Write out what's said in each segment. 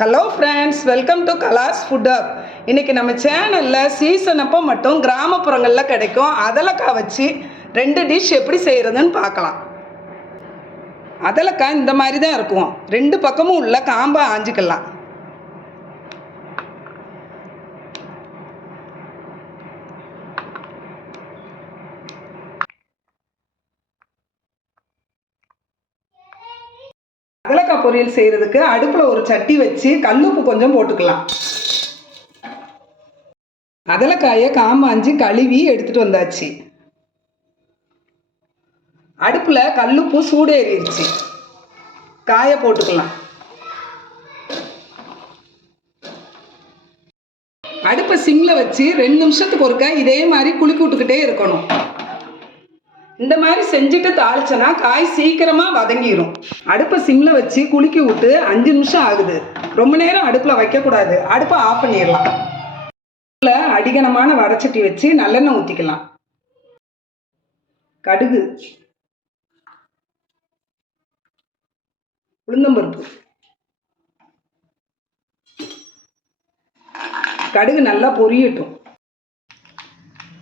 Hello friends welcome to கலாஸ் food up இன்றைக்கி நம்ம சேனலில் சீசன் அப்போ மட்டும் கிராமப்புறங்களில் கிடைக்கும். அதலக்காய் வச்சு ரெண்டு டிஷ் எப்படி செய்கிறதுன்னு பார்க்கலாம். அதலக்காய் இந்த மாதிரி தான் இருக்கும். ரெண்டு பக்கமும் உள்ள காம்பை ஆஞ்சிக்கலாம். அதலக்காய் பொரியல் செய்கிறதுக்கு அடுப்பில் ஒரு சட்டி வச்சு கல்லுப்பு கொஞ்சம் போட்டுக்கலாம். அதலக்காயை காமாஞ்சி கழுவி எடுத்துகிட்டு வந்தாச்சு. அடுப்பில் கல்லுப்பு சூடேறிடுச்சு காயை போட்டுக்கலாம். அடுப்பை சிம்மில் வச்சு ரெண்டு நிமிஷத்துக்கு ஒருக்க இதே மாதிரி குலுக்கி விட்டுக்கிட்டே இருக்கணும். இந்த மாதிரி செஞ்சுட்டு தாளிச்சனா காய் சீக்கிரமாக வதங்கிடும் அடுப்பை சிம்மில் வச்சு குலுக்கி விட்டு அஞ்சு நிமிஷம் ஆகுது. ரொம்ப நேரம் அடுப்பில் வைக்கக்கூடாது. அடுப்பை ஆஃப் பண்ணிடலாம். அடிகனமான வடச்சட்டி வச்சு நல்லெண்ணெய் ஊற்றிக்கலாம் கடுகு. உளுந்தம்பருப்பு. கடுகு நல்லா பொரியட்டும்.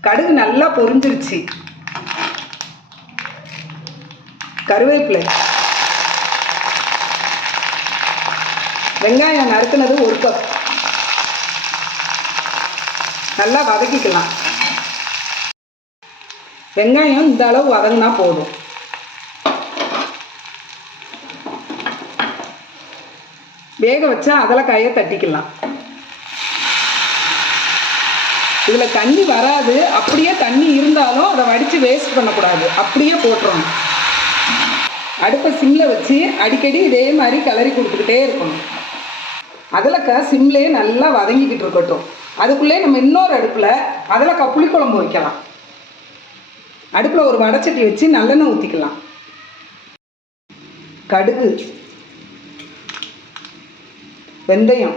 கடுகு நல்லா பொரிஞ்சிருச்சு. கருவேப்பிலை. வெங்காயம் நறுக்குனது ஒரு கப் நல்லா வதக்கிக்கலாம். வெங்காயம் இந்த அளவு வதங்கினா போதும். வேக வச்சா அதில் காயை தட்டிக்கலாம். இதில் தண்ணி வராது. அப்படியே தண்ணி இருந்தாலும் அதை வடித்து வேஸ்ட் பண்ணக்கூடாது. அப்படியே போட்டுறணும். அடுப்பை சிம்மில் வச்சு அடிக்கடி இதே மாதிரி கிளறி கொடுத்துக்கிட்டே இருக்கணும். அதலக்கா சிம்லேயே நல்லா வதங்கிக்கிட்டு இருக்கட்டும். அதுக்குள்ளே நம்ம இன்னொரு அடுப்பில் அதலக்காய் புளிக்குழம்பு வைக்கலாம். அடுப்பில் ஒரு வடச்சட்டி வச்சு நல்லெண்ணெய் ஊற்றிக்கலாம் கடுகு வெந்தயம்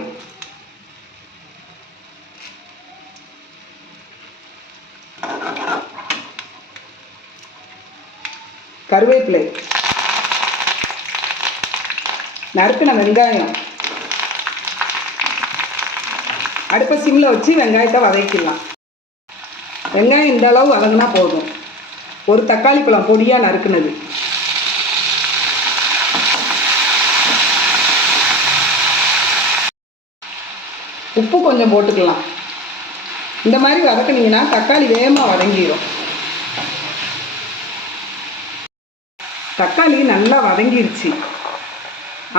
கருவேப்பிலை நறுக்கின வெங்காயம். அடுப்பை சிம்மில் வச்சு வெங்காயத்தை வதக்கிடலாம். வெங்காயம் இந்த அளவு வதங்கினா போதும். ஒரு தக்காளி பழம் பொடியாக நறுக்குனது. உப்பு கொஞ்சம் போட்டுக்கலாம். இந்த மாதிரி வதக்குனீங்கன்னா தக்காளி வேகமாக வதங்கிடும் தக்காளி நல்லா வதங்கிருச்சு.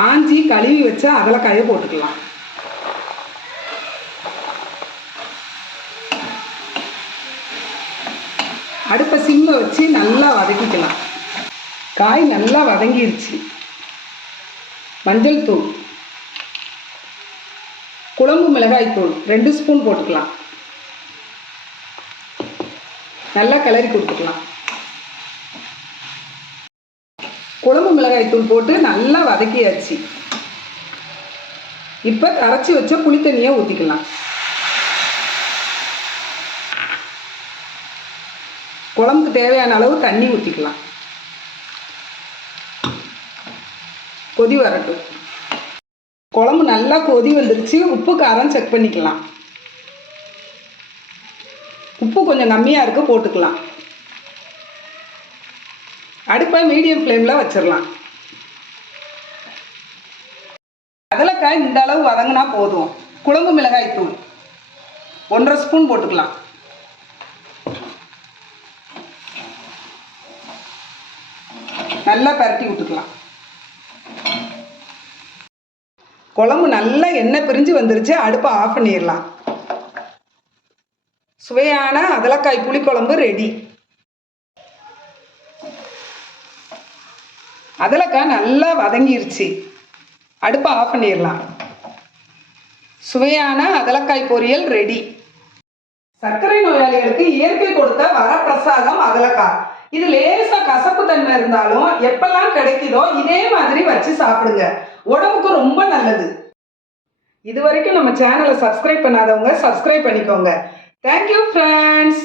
ஆஞ்சி கழுவி வச்சா அதலக்காயை போட்டுக்கலாம். அடுப்பை சிம்மை வச்சு நல்லா வதக்கிக்கலாம். காய் நல்லா வதங்கிருச்சு. மஞ்சள் தூள் குழம்பு மிளகாய் தூள் ரெண்டு ஸ்பூன் போட்டுக்கலாம். நல்லா கிளறி கொடுத்துக்கலாம். குழம்பு மிளகாய் தூள் போட்டு நல்லா வதக்கியாச்சு. இப்போ அரைச்சி வச்ச புளித்தண்ணியை ஊற்றிக்கலாம் குழம்புக்கு தேவையான அளவு தண்ணி ஊற்றிக்கலாம் கொதி வரட்டும். குழம்பு நல்லா கொதி வந்துருச்சு. உப்பு காரம் செக் பண்ணிக்கலாம். உப்பு கொஞ்சம் கம்மியாக இருக்க போட்டுக்கலாம். அடுப்பை மீடியம் ஃப்ளேமில் வச்சிடலாம் கடலைக்காய் இந்த அளவு வதங்கினா போதும். குழம்பு மிளகாய் தூள். ஒன்றரை ஸ்பூன் போட்டுக்கலாம். நல்லா பரட்டி விட்டுக்கலாம். குழம்பு நல்லா எண்ணெய் பிரிஞ்சு வந்துருச்சு. அடுப்பை ஆஃப் பண்ணிடலாம். சுவையான அதலக்காய் புளிக்குழம்பு ரெடி அதலக்காய் நல்லா வதங்கிருச்சு. அடுப்பை ஆஃப் பண்ணிடலாம். சுவையான அதலக்காய் பொரியல் ரெடி சர்க்கரை நோயாளிகளுக்கு இயற்கை கொடுத்த வரப்பிரசாதம் அதலக்காய் இது லேசா கசப்பு தன்மை இருந்தாலும் எப்பெல்லாம் கிடைக்குதோ இதே மாதிரி வச்சு சாப்பிடுங்க. உடம்புக்கு ரொம்ப நல்லது. இது வரைக்கும் நம்ம சேனலை சப்ஸ்கிரைப் பண்ணாதவங்க சப்ஸ்கிரைப் பண்ணிக்கோங்க. Thank you friends